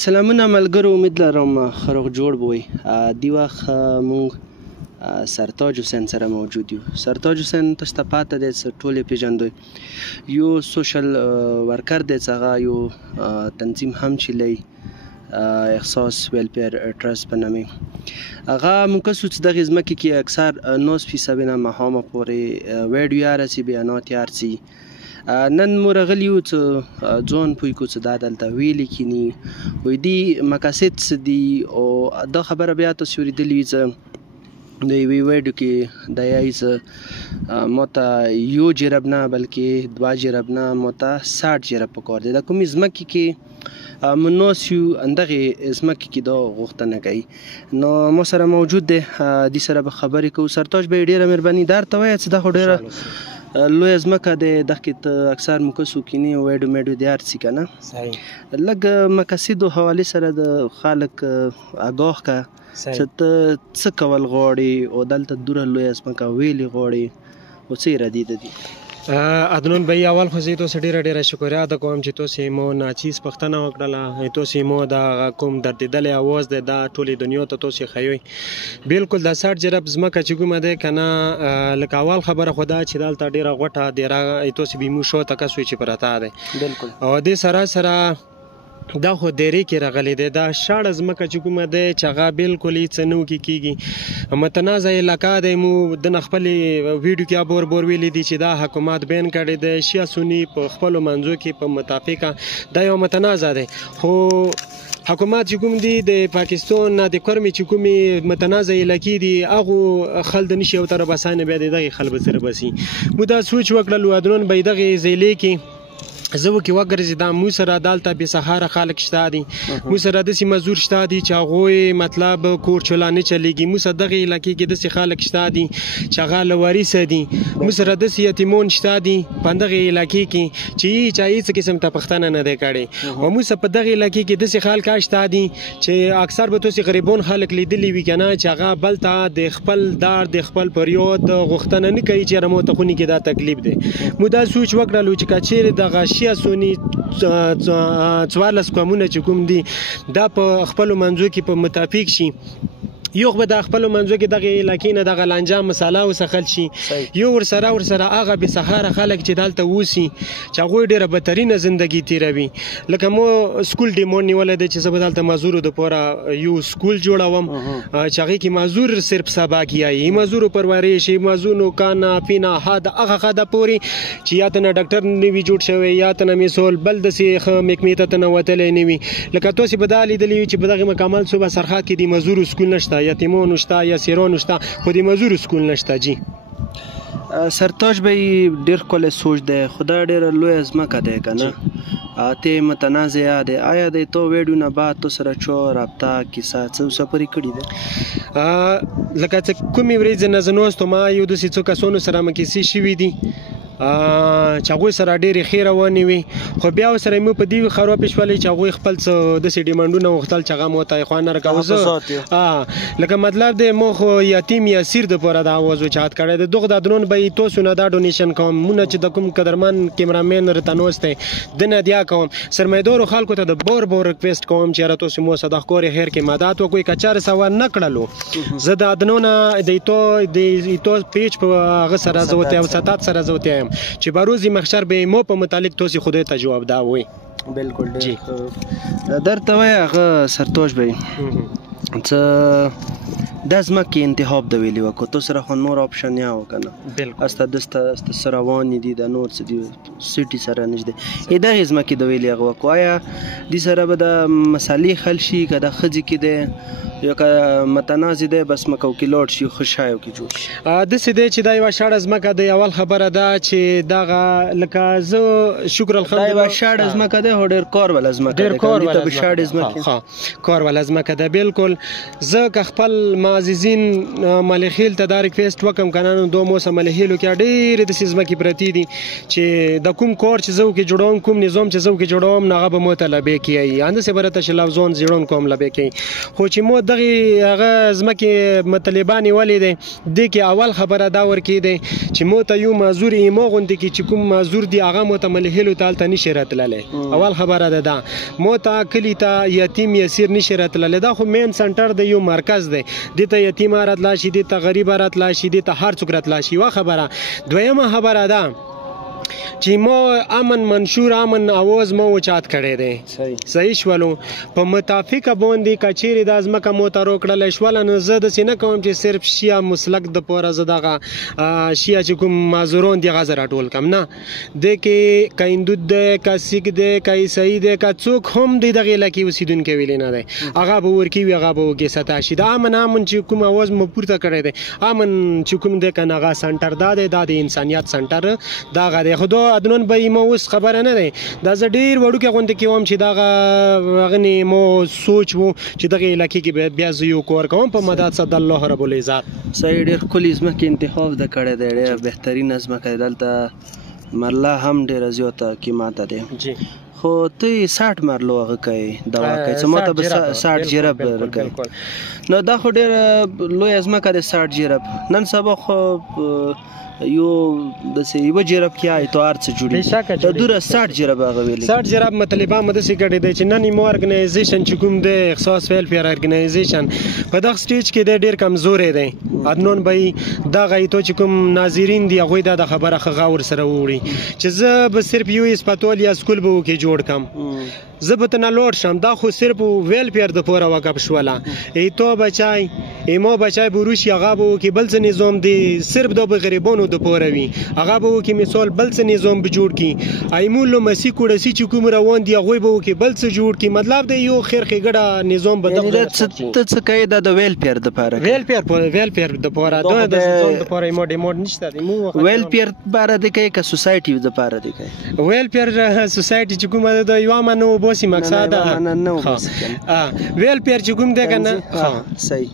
سلامونه ملګرو، امید لرم ښه روغ جوړ به وئ. دې وخت موږ سرتاج حسین سره موجود یو. سرتاج حسین تاسو ته پاته دی چې ټول یې پېژندئ. یو سوشل ورکر دی چې هغه یو تنظیم هم چلی احساس ویلفیر ټرست په نامې. هغه موقع سو چې دغې ځمکې کې اکثر 90% نه ماښامه پورې ویډیو یار سي بیانات یار سي. نن مو راغلي یو چې ځوان پوه کړو چې دا دلته ویلې کیني وایي دې مقاصد څه دي، او دا خبره بیا تاسو اورېدلې وي چې د یوې ویډیو کې دا یایي چې ما ته یو جرب نه بلکې 2 جرب نه ما ته 60 جرب پکار دی. د کومې ځمکې کې موږ ناست یو همدغې ځمکې کې دا غوښتنه کوي. نو ما سره موجود دی، دې سره به خبرې کوو. سرتاج به یې ډېره مهرباني درته وایه چې دا خو ډېره لویه ځمکه دی، دغې ته اکثر مقصو کینې ویډیو میډیو دی هر څه که نه لږ مقاصدو حوالې سره د خلک آګاه که چې ته څه کول غواړې او دلته دومره لویه ځمکه ویلې غواړې او څه ارادې ده دي. عدنان بھائی اول خو زه تاسو ډیره ډیره شکریه ادا کوم چې تاسو مو ناچیز پښتنه وکړله، تاسو مو دا کوم دردیدلې اواز ده دا ټولې دنیا ته تاسو خیوي. بالکل د 60 جرب ځمکه چې کومه ده کنه لکه اول خبره خدا چې دلته ډیره غوټه ډیره تاسو بیمو شو تکه سوي چې پراته ده. بالکل او د سره سره دا خو دیرې کې راغلی دی. دا شاړه ځمکه چې کومه دی چې هغه بالکل هېڅ نه وکې کېږي، متنازع علاقه دی. مو د نه خپلې ویډیو کې بور بور ویلی دی چې دا حکومت بین کړی دی شیعه سني په خپلو منځو کې په متافقه دا یو متنازع دی. خو حکومت چې کوم دی د پاکستان نه د کرمې چې کومې متنازع علاقې دي هغو خل د نشي او تر بسانه بیا د دغې خل به سره بسي. مو دا سوچ وکړلو عدنان به دغې ضلعې کې زه وکې وګرځېدم. مو سره دلته بې سهاره خلک شته دي، مو سره داسې مزدور شته دي چې هغوی مطلب کور چولا نه چلېږي. مو سره دغې علاقې کې داسې خلک شته دي چې هغه له وارثه دي. مو سره داسې یتیمان شته دي په همدغې علاقې کې چې چا هېڅ قسم ته پوښتنه نه دی کړې. او مو سره په دغې علاقې کې داسې خلک شته دي چې اکثر به تاسې غریبان خلک لیدلي وي که نه چې هغه بل ته د خپل درد د خپل فریاد غوښتنه نه کوي چې یاره ما ته خونې کې دا تکلیف دی. مو دا سوچ وکړلو چې که چیرې دغه شیعه سني 14 قومونه چې کوم دي دا په خپلو منځو کې په متافق شي، یو خو به د خپلو منځو کې دغې علاقې نه دغه لانجه مساله وسخل شي، یو ورسره هغه بې سهاره خلک چې دلته اوسي چې هغوی ډېره بدترینه زندګي تېروي. لکه مو سکول ډیمانډ نیولی دی چې زه به دلته مزدورو دپاره یو سکول جوړوم چې هغې کې مزدور صرف سبق یایي، مزدورو پرورش مزدورو کانا پینا حد هغه حده پورې چې یا ته نه ډاکټر نه وي جوړ شوی یا ته نه مثال بل داسې ښه محکمې ته نه وتلی نه وي. لکه تاسې به دا لیدلي وي چې په دغې مکمل صوبه سرحد کې د مزدورو سکول نشته، یتیمانو شته یا سیرانو شته، خو د مزدورو سکول نشته. جی سرتاج به ډېر ښکلی سوچ دی، خو دا ډېره لویه ځمکه دی که نه ته متنازع دی. آیا د تو ویډیو نه بعد تو سره چا رابطه کیسه څه سپرې کړي ده؟ لکه چې کومې ورځې نه زه ناست وم یو داسې څو کسانو سره مې کیسې شوي دي چې هغوی سره ډېرې ښې روانې وي، خو بیا ورسره مو په دې خرابې شولې چې هغوی خپل څه داسې ډیمانډونه غوښتل چې هغه مو ته یې خوند نه راکوه. لکه مطلب دی مو خو یتیم یا سیر دپاره دا آواز اوچات کړی دی. دغه د عدنان به یې تاسو نه دا ډونیشن کوم، مونه چې د کوم قدرمن کیمرامین راته ناست دی ده نه دیا کوم. سرمایه‌دارو خلکو ته د بار ریکویسټ کوم چې یاره تاسو مو صدقهکارې خیر کې مدد وکړئ. که چېرې سوه نه کړلو زه د عدنانه د ایتو پیج په هغه سره زه وتی یم ستات سره زه وتی یم چې به روزی محشر به مو په متعلق تاسې خدای ته جواب دا وایي. بالکل ډېر درته وایه هغه سرتاج بی څه دا ځمکې انتخاب د ویلې وکړو تو سره خو نور آپشن یا و که نه استه دسته څه روانې دي د نور څه دي سټي سره نږدې دغې ځمکې د ویلې هغه وکړو. آیا دې سره به د مسالې حل شي که د ښځې کې دی یا که متنازع دی بس مکو کې لاړ شي خو شایو کې جوړ شي؟ داسې دی چې دا یوه شاړه ځمکه دی. اول خبره ده چې دغه لکه زه شکر الحمدلله دا یوه شاړه ځمکه دی خو ډېر کار واله ځمکه ده، کار واله ځمکه ده بالکل. زه که خپل ما عزیزین ملخیل ته دا ریکویسټ وکم کنه نو دو موسم ملخیلو کې ډېرې داسې ځمکې پرتې دي چې د کوم کور چې زه وکې جوړوم کوم نظام چې زه وکې جوړوم نو هغه به مو ته لبې کوي همداسې به راته چې لفظون زیړون کوم لبې کوي خو چې مو دغې هغه ځمکې مطلبه نیولې دی دې کې اول خبره دا ورکې دی چې مو ته یو معذور ایمو غوندې کې چې کوم معذور دی هغه مو ته ملخیلو ته هلته نشي راتللی اول خبره ده دا مو ته کلي ته یتیم یسیر نشي راتللی دا خو مین سنټر دی یو مرکز دی دې ته یتیم راتلی شي دې ته غریب راتلی شي دې ته هر څوک راتلی شي یوه خبره دویمه خبره ده چې مو امن منشور امن اواز مو اوچات کړی دی صحیح شولو په متافقه باندې که چیرې دا ځمکه مو ته روکړلی شوله نو زه داسې نه کوم چې صرف شیعه مسلک دپاره زه دغه شیعه چې کوم معذورون دي هغه زه راټول کړم نه دې کې که هندود دی که سیک دی که عیسايي دی که څوک هم دی دغې علاقې اوسېدونکی ویلی نه دی هغه به ورکوي هغه به وکې ستا شي د امن چې کوم اواز مو پورته کړی دی امن چې کوم دی که نه هغه سنټر دا دی دا د انسانیت سنټر دغه دی خو دا ادنون به مو اوس خبره نه دی دا زه ډېر وړوکی غوندې کې وم چې دغه هغه نه مو سوچ و چې دغې علاقې کې بیا زه یو کور کوم په مدد صد الله رب العزت صحیح ډېر ښکلې ځمکې انتخاب ده کړی دی ډېره بهترینه ځمکه ده دلته مرله هم ډېره زیاته قیمته دی خو ته یې 60 مرلو هغه کوې دوا کوې څه ما ته به 60 جرب درکوې نو دا خو ډېره لویه ځمکه ده 60 جرب نن سبا خو یو داسې یوه جرب کې آی تو هر څه جوړېږي د دوره 60 جرب هغه ویلي 60 جرب مطلب هم داسې کړی دی چې نن یې مو ارګنایزیشن چې کوم دی اختصاص ویلفیر ارګنایزیشن په دغه سټیج کې دی ډېر کمزوری دی ادنون به یې دغه ایتو چې کوم ناظرین دي هغوی دا د خبره ښه غور سره ووړي چې زه به صرف یو اسپتال یا سکول به وکې جوړ کړم زه به ته نه لوړ شم دا خو صرف ویلفیر دپاره وقف شوله ایتو بچای ایمو بچای به وروشي هغه به وکړي بل څه نظام دی صرف دا به غریبانو دپاره وي هغه به وکړي مثال بل څه نظام به جوړ کړي ایمو لمسي کوړسي چې کوم روان دي هغوی به وکړي بل څه جوړ کړي مطلب دی یو خیر ښېګړه نظام به ته څه کوې دا د ویلفیر دپاره ویلفیر دپاره دا د نظام دپاره ایمو ډیموډ نشته دی ویلفیر باره دی کوې که سوسایټي دپاره دی کوې ویلفیر سوسایټي چې کومه ده د یو امن وباسي مقصد ویلفیر چې کوم دی که نه صحیح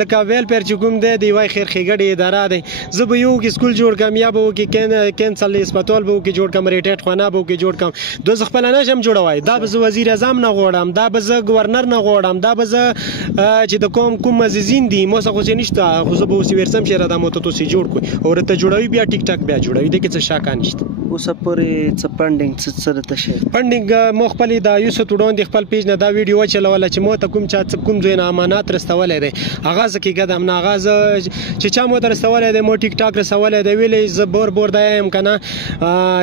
لکه ویلفیر چې کوم دی د یوه خیر ښېګړې اداره دی زه به یو کې سکول جوړ کړم یا به وکړي کینسل اسپتال به وکړي جوړ کړم ریټایډ خانه به وکړي جوړ کړم دا زه خپله نه شم جوړوی دا به زه وزیر اعظم نه غواړم دا به زه ګورنر نه غواړم دا به زه چې د کوم عزیزین دي مو څه خو چې نشته خو زه به اوس ورسم چې راته مو ته تاسې جوړ کړو او راته جوړوي بیا ټیک ټاک بیا جوړوي دې کې څه شاکه نشته اوسه پورې څه فنډینګ څه درته شي فنډینګ مو خپلې د یوسف وړاندې خپل پیج نه دا ویډیو وچلوله چې مو ته کوم چا کوم ځای نه امانات رسولی دی هغه زه کېږدم نه هغه زه چې چا مو ته رسولی دی مو ټیک ټاک رسولی دی ویلی زه بور دا یم که نه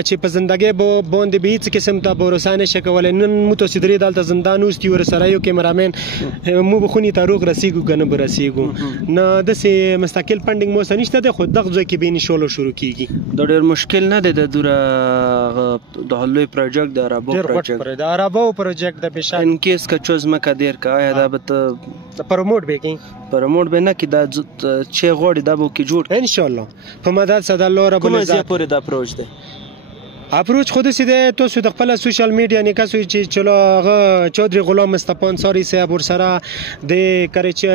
چې په زندګۍ باندې به هېڅ قسم ته بروسه نشي کولی نن مو تاسې درې دلته زندان اوس دي ورسره یو کیمرامین مو به خونې ته روغ رسېږو که نه به رسېږو نه داسې مستقل فنډینګ مو څه نشته دی خو دغه ځای کې به انشاءالله شروع کېږي دا ډېر مشکل نه دی د دوره د لوی پروجیکټ د عربو پروجیکټ د عربو پروجیکټ د بشک ان کیس که چو ځمکه دیر که آیا دا به ته پروموټ به کړي پروموټ به نه کړي دا چې غواړي دا به وکړي جوړ انشاءالله په مدد صد الله رب العزت کومه ځای پورې دا اپروچ دی اپروچ خود سي ده تاسو د خپل سوشل میډیا نه کسو چې چلو هغه چودري غلام مصطفی انصاری صاحب ور سره د کراچي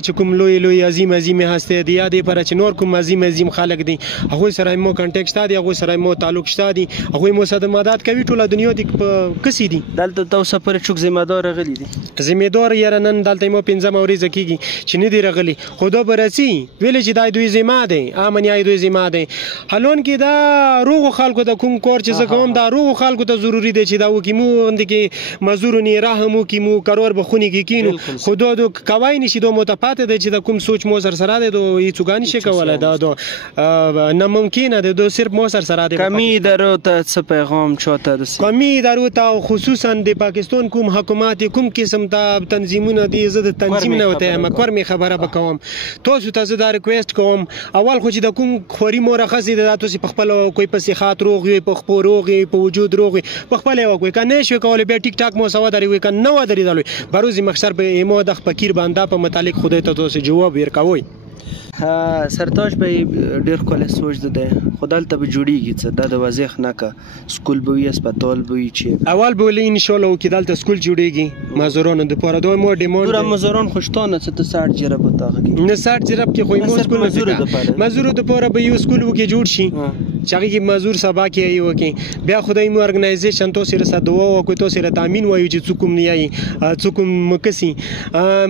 چې کوم لوی عظیم هسته دی یا د پر چې نور کوم عظیم خلک دي هغه سره مو کانټیکټ شته دی هغه سره مو تعلق شته دی هغه مو سره مدد کوي ټول دنیا د کسي دي دلته تاسو پر چوک ذمہ دار غلي دي ذمہ دار یاره نن دلته مو 15 موريزه کیږي چې نه دی رغلي خدا برسي ویل چې دای دوی ذمہ دي امنیای دوی ذمہ دي حلون کې دا روغ خلکو د کوم چې زه کوم دا روغ خلکو ته ضروری دی چې دا وکړي مو غوندې کې مزدورونې رحم وکړي مو کرور به خونې کې کینو خو دا کوای نشي دا متفاوت دی چې دا کوم سوچ مو سره دی دا هېڅوک نشي کولی دا ناممکنه دی دا صرف مو سره دی قومي ادارو ته څه پیغام چاته رسوي قومي ادارو ته خصوصا د پاکستان کوم حکومت کوم قسم ته تنظیمونه دي زه د تنظیم نه وته مکور می خبره بکوم تاسو ته زه دا ریکویسټ کوم اول خو چې د کوم خوري مورخص دي دا تاسو په خپل کوئی پسې خاط روغ په خپل روغ په وجود روغ په خپل یو کوي کنه شو کول بیا ټیک ټاک مو سوا دري وي کنه نو دري دلوي بروزي مخسر به ایمو د فقیر بنده په متعلق خدای ته تاسو جواب ورکوي سرتاج به ډېر ښکلی سوچ ده دی خو دلته به جوړېږي څه دا د وضع نه که سکول به وي اسپتال به وي چې اول به ولې انشاءالله وکړي دلته سکول جوړېږي مزدورانو دپاره دا مو ډیمانډ دوره مزدوران خو شته نه څه ته 60 جرب په هغه کې نه 60 جرب کې خو مو سکول مزدورو دپاره به یو سکول وکړي جوړ شي چې هغې کې مزدور سبا کې یې وکړي بیا خدای مو ارګنایزیشن تاسې سره دعا وکړو تاسې سره تامین وایو چې څوک هم نه یایي څوک هم مکسي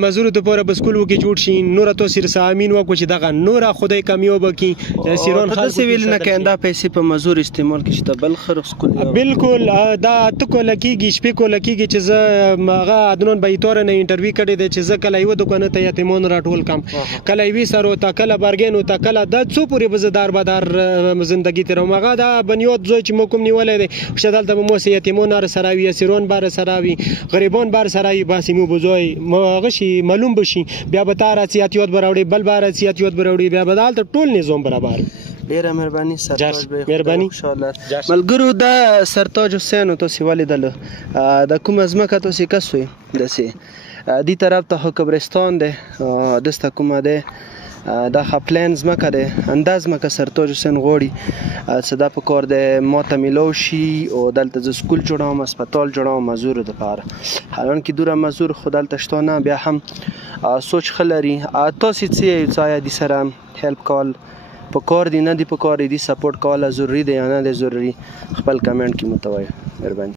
مزدورو دپاره به سکول وکړي جوړ شي نوره تاسې سره امین وکړو چې دغه نوره خدای کامیابه کړي سیران خلکو داسې ویل نه کوي دا پیسې په مزدور استعمال کړي چې د بل خرق سکول بالکل دا اته کوله کېږي شپې کوله کېږي چې زه هغه عدنان بیتوره نه انټرویو کړی دی چې زه کله یوه دوکانه ته یتیمان راټول کړم کله یوې سرو ته کله برګینو ته کله دا څو پورې به زه دار بدار زندګي تېروم هغه دا بنیاد زوی چې مو کوم نیولی دی چې دلته به مو یتیمان را سره وي اسیران به را سره وي غریبان به را سره وي بس مو به زوی هغه شي معلوم به شي بیا به تا راځي احتیاط به راوړي بل به راځي احتیاط به راوړي بیا به دلته ټول نظام برابر ډیره مهرباني سرتاج به مهرباني ملګرو دا سرتاج حسین تاسو ولیدل د کوم ځمکه تاسو کس وي داسې دې طرف ته قبرستان دی دسته کومه دی دا خپلین ځمکه دی انداز ځمکه سرتاج حسین غواړي څه دا په کار دی ما ته میلاو شي او دلته زه سکول جوړوم اسپتال جوړوم مزدورو دپاره حالانکې دوره مزدور خو دلته شته نه بیا هم سوچ ښه لري تاسې څه یې څه آیا دې سره هیلپ کول په کار دي نه دي په کار دي سپورټ کول ضروري دی یا نه دی ضروري خپل کمنټ کې مو ته وایه مهرباني